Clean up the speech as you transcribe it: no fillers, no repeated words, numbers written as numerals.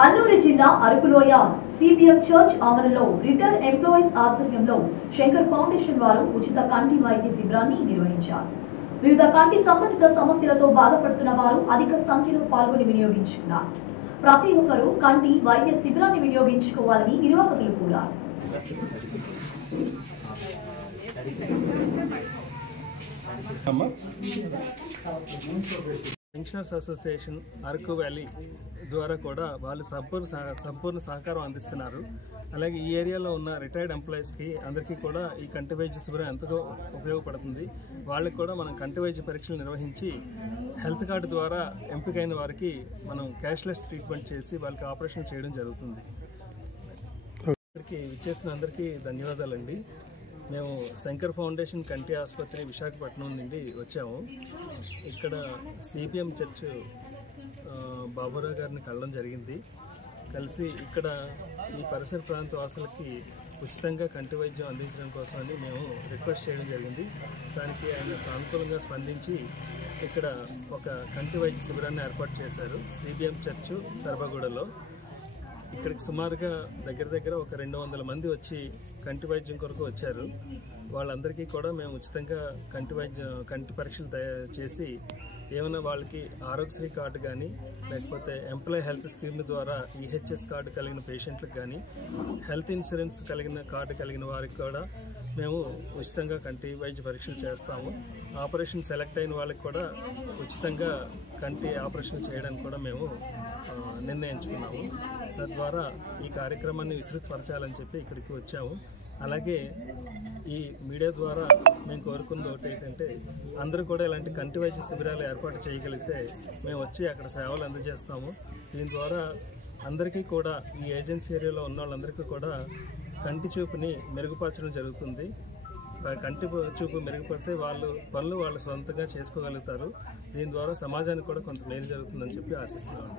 అల్లూరి జిల్లా అరకులోయ CPM church ఆవరణలో retired employees ఆధ్వర్యంలో శంకర్ ఫౌండేషన్ వారు ఉచిత కంటి వైద్య శిబిరాన్ని నిర్వహించారు. వివిధ కంటి సంబంధిత సమస్యలతో బాధపడుతున్న వారు అధిక సంఖ్యలో పాల్గొని వినియోగించుకున్నారు. ప్రతి ఒక్కరూ కంటి వైద్య శిబిరాన్ని వినియోగించుకోవాలని నిర్వాహకులు కోరారు. పెన్షనర్స్ అసోసియేషన్ అరకు వ్యాలీ ద్వారా కూడా వాళ్ళు సంపూర్ణ సహకారం అందిస్తున్నారు. అలాగే ఈ ఏరియాలో ఉన్న రిటైర్డ్ ఎంప్లాయీస్కి అందరికీ కూడా ఈ కంటి వైద్య శిబిరం ఎంతో ఉపయోగపడుతుంది. వాళ్ళకి కూడా మనం కంటి వైద్య పరీక్షలు నిర్వహించి హెల్త్ కార్డు ద్వారా ఎంపికైన వారికి మనం క్యాష్లెస్ ట్రీట్మెంట్ చేసి వాళ్ళకి ఆపరేషన్ చేయడం జరుగుతుంది. ఇక్కడికి విచ్చేసిన అందరికీ ధన్యవాదాలండి. మేము శంకర్ ఫౌండేషన్ కంటి ఆసుపత్రి విశాఖపట్నం నుండి వచ్చాము. ఇక్కడ సిపిఎం చర్చ్ బాబురావు గారిని కలవడం జరిగింది. కలిసి ఇక్కడ ఈ పరిసర ప్రాంత వాసులకి ఉచితంగా కంటి వైద్యం అందించడం కోసమని మేము రిక్వెస్ట్ చేయడం జరిగింది. దానికి ఆయన సానుకూలంగా స్పందించి ఇక్కడ ఒక కంటి వైద్య శిబిరాన్ని ఏర్పాటు చేశారు సిపిఎం చర్చ్ సర్బగూడలో. ఇక్కడికి సుమారుగా దగ్గర ఒక 200 మంది వచ్చి కంటి వైద్యం కొరకు వచ్చారు. వాళ్ళందరికీ కూడా మేము ఉచితంగా కంటి పరీక్షలు చేసి ఏమైనా వాళ్ళకి ఆరోగ్యశ్రీ కార్డు కానీ లేకపోతే ఎంప్లాయీ హెల్త్ స్కీమ్ ద్వారా ఈహెచ్ఎస్ కార్డు కలిగిన పేషెంట్లకు కానీ హెల్త్ ఇన్సూరెన్స్ కలిగిన కార్డు కలిగిన వారికి కూడా మేము ఉచితంగా కంటి వైద్య పరీక్షలు చేస్తాము. ఆపరేషన్ సెలెక్ట్ అయిన వాళ్ళకి కూడా ఉచితంగా కంటి ఆపరేషన్ చేయడానికి కూడా మేము నిర్ణయించుకున్నాము. తద్వారా ఈ కార్యక్రమాన్ని విస్తృతపరచాలని చెప్పి ఇక్కడికి వచ్చాము. అలాగే ఈ మీడియా ద్వారా మేము కోరుకున్నది ఒకటి ఏంటంటే అందరూ కూడా ఇలాంటి కంటి వైద్య శిబిరాలు ఏర్పాటు చేయగలిగితే మేము వచ్చి అక్కడ సేవలు అందజేస్తాము. దీని ద్వారా అందరికీ కూడా ఈ ఏజెన్సీ ఏరియాలో ఉన్న వాళ్ళందరికీ కూడా కంటి చూపుని మెరుగుపరచడం జరుగుతుంది. కంటి చూపు మెరుగుపడితే వాళ్ళు సొంతంగా చేసుకోగలుగుతారు. దీని ద్వారా సమాజానికి కూడా కొంత మేలు జరుగుతుందని చెప్పి ఆశిస్తున్నాను.